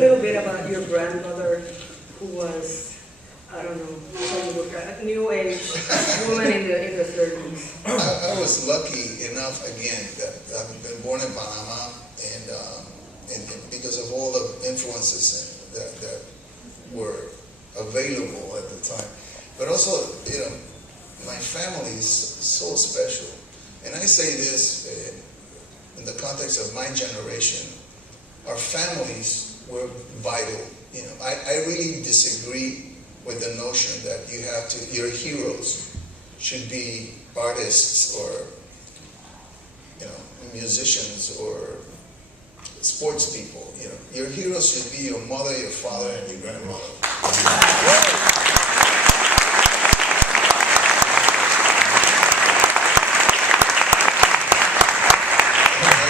little bit about your grandmother, who was, I don't know, a new age woman in the 30s. I was lucky enough, again, that I've been born in Panama, and because of all the influences that were available at the time. But also, my family is so special. And I say this in the context of my generation. Our families were vital. I really disagree with the notion that your heroes should be artists or, musicians or sports people. Your heroes should be your mother, your father, and your grandmother.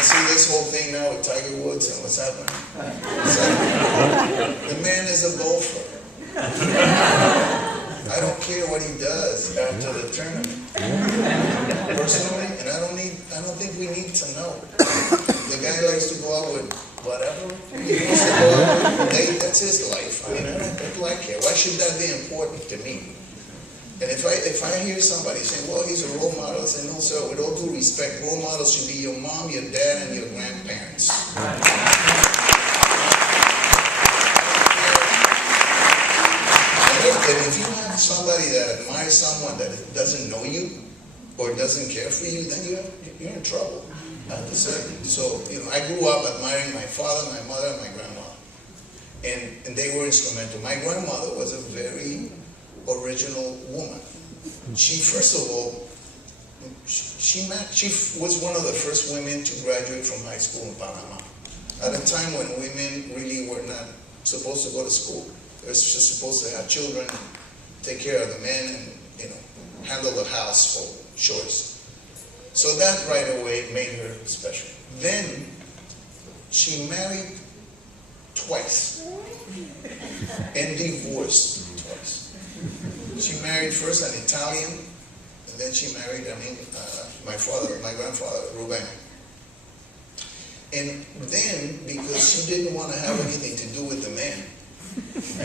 See this whole thing now with Tiger Woods and what's happening? The man is a golfer. I don't care what he does after the tournament. Personally, and I don't think we need to know. The guy likes to go out with whatever he wants to go out with. That's his life. I do I care? Why should that be important to me? And if I hear somebody say, well, he's a role model, I say, no, sir, with all due respect, role models should be your mom, your dad, and your grandparents. And if you have somebody that admires someone that doesn't know you or doesn't care for you, then you're in trouble, I have to say. So, I grew up admiring my father, my mother, and my grandmother. And they were instrumental. My grandmother was a very original woman. She, first of all, she was one of the first women to graduate from high school in Panama. At a time when women really were not supposed to go to school. They were just supposed to have children, take care of the men, and handle the household chores. So that right away made her special. Then she married twice and divorced twice. She married first an Italian, and then she married my grandfather, Ruben. And then, because she didn't want to have anything to do with the man,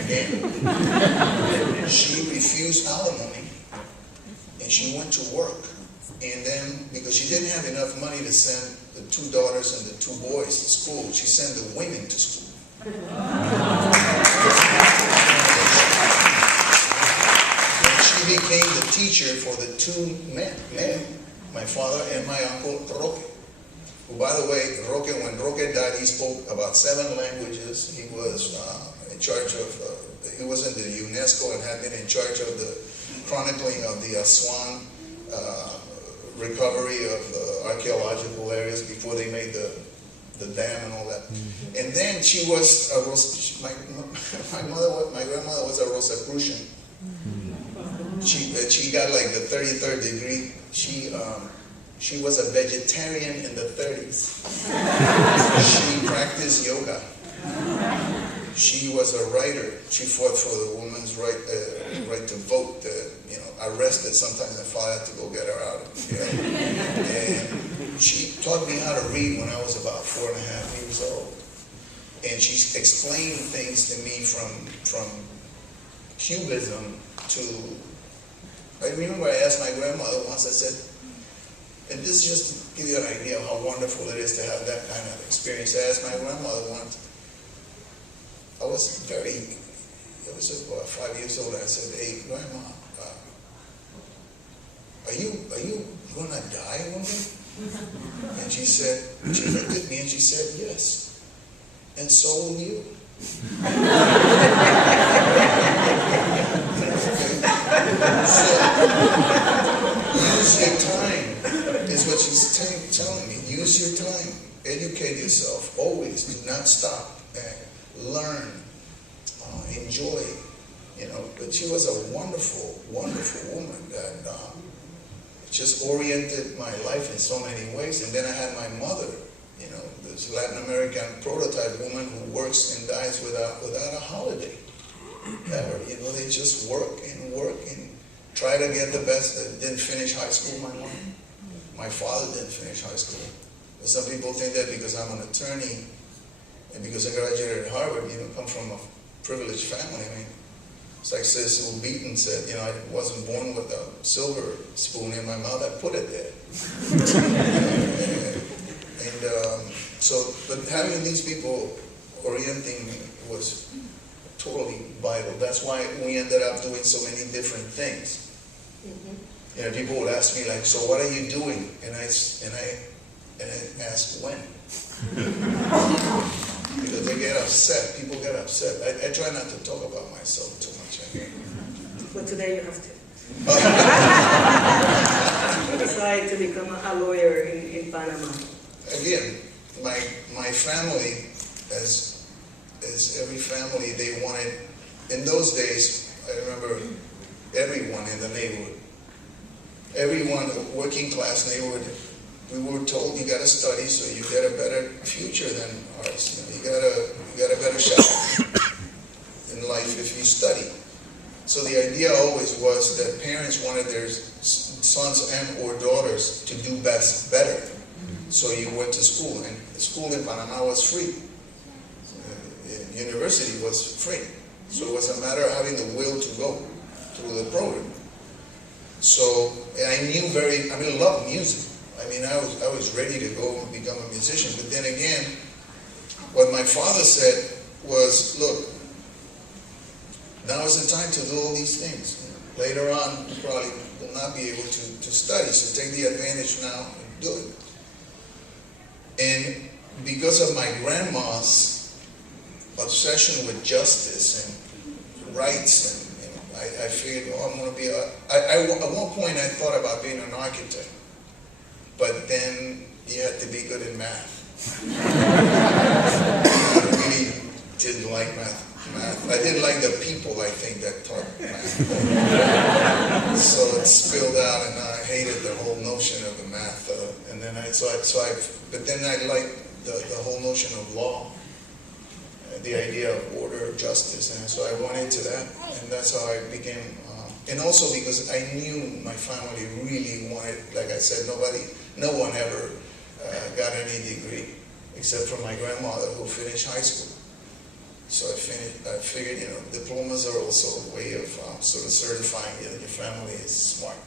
again, she refused alimony, and she went to work. And then, because she didn't have enough money to send the 2 daughters and the 2 boys to school, she sent the women to school. Became the teacher for the 2 men, my father and my uncle Roque. Who, by the way, when Roque died, he spoke about 7 languages. He was in charge of, he was in the UNESCO and had been in charge of the chronicling of the Aswan recovery of archaeological areas before they made the dam and all that. And then she was my grandmother was a Rosicrucian. She got like the 33rd degree. She was a vegetarian in the 30s. She practiced yoga. She was a writer. She fought for the woman's right to vote. Arrested sometimes, and father had to go get her out. And she taught me how to read when I was about 4.5 years old. And she explained things to me from Cubism to. I remember I asked my grandmother once, I said, and this is just to give you an idea of how wonderful it is to have that kind of experience. I asked my grandmother once, I was about 5 years old, I said, hey, Grandma, are you going to die one day? And she looked at me and she said, yes, and so will you. So, use your time, is what she's telling me. Use your time. Educate yourself. Always. Do not stop. Learn. Enjoy. But she was a wonderful, wonderful woman that just oriented my life in so many ways. And then I had my mother, this Latin American prototype woman who works and dies without a holiday. Ever. They just work and try to get the best. Didn't finish high school, my mom. My father didn't finish high school. But some people think that because I'm an attorney And because I graduated at Harvard, you know, come from a privileged family. I mean, it's like Cecil Beaton said, you know, I wasn't born with a silver spoon in my mouth, I put it there. But having these people orienting me was totally vital. That's why we ended up doing so many different things. You know, people would ask me like, so what are you doing? And I ask when. Because they get upset, people get upset. I try not to talk about myself too much. But today you have to. You decided to become a lawyer in Panama. Again, my family, as every family, they wanted, in those days, I remember everyone in the neighborhood, everyone, working class neighborhood, we were told you got to study so you get a better future than ours. You know, you got a better shot in life if you study. So the idea always was that parents wanted their sons and or daughters to do better. So you went to school, and school in Panama was free. University was free. So it was a matter of having the will to go through the program. So I loved music. I mean, I was ready to go and become a musician. But then again, what my father said was, look, now is the time to do all these things. Later on, you probably will not be able to study, so take the advantage now and do it. And because of my grandma's obsession with justice and rights, and you know, I figured, oh, I'm going to be at one point I thought about being an architect, but then you had to be good in math. I really didn't like math. I didn't like the people, I think, that taught math. So it spilled out, and I hated the whole notion of the math. But then I liked the whole notion of law, the idea of order, justice, and so I went into that, and that's how I became. And also because I knew my family really wanted, like I said, no one ever got any degree except for my grandmother, who finished high school. So I figured, you know, diplomas are also a way of sort of certifying that your family is smart.